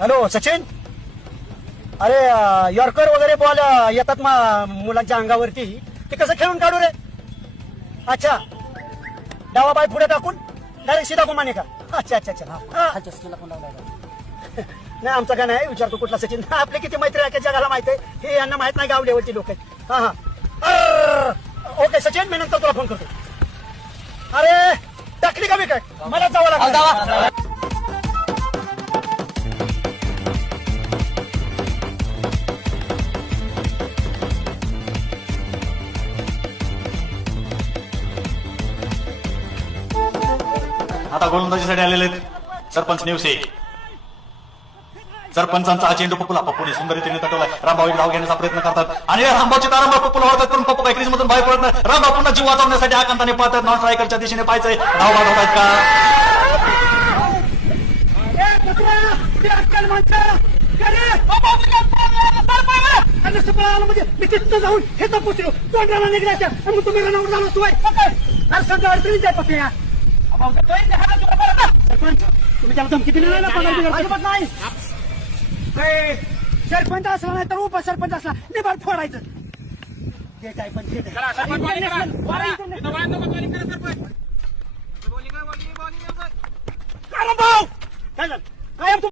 Hello Sachin, अरे yorker वगैरे ball येतात मुलांच्या अंगावरती, ते कसं खेळून काढू रे? अच्छा, डावा बाय पुढे टाकून डायरेक्ट सीधा गुमाने का? अच्छा अच्छा अच्छा. नाही आमचा काय नाही, विचारतो कुठला सचिन. आपले किती मैत्री आहे जगाला माहित आहे, हे यांना माहित नाही गाव लेवलची लोक आहेत. हा हा ओके सचिन, मी नंतर तुला फोन करतो. अरे टाकली का विकेट? मला जावं लागलं. आता गोलंदाजीसाठी आलेले सरपंच नेवसे. सरपंचांचा हा चेंडू पप्पूला, पप्पूने सुंदर रीतीने तटवलाय. रामभाऊ धाव घेण्याचा प्रयत्न करतात आणि रामभाऊची तारांबळ पप्पूला वाढतात, पण पप्पू काही क्रीज मधून बाहेर पडत नाही. रामभाऊ पुन्हा जीव वाचवण्यासाठी आकांताने पळतात. नॉन स्ट्रायकरच्या दिशेने पाहायचंय, धाव वाढवतायत का? मी तिथं जाऊन हे पोचलो, तोंडाला निघायच्या तुम्ही रनावर झालो. सगळं अडचणीच आहे पक्या. सरपंच तुम्ही त्याला धमकी दिली नाही. सरपंच असला नाही तर उपसरपंच असला निभार फोडायचं. ते काय पण काय झालं?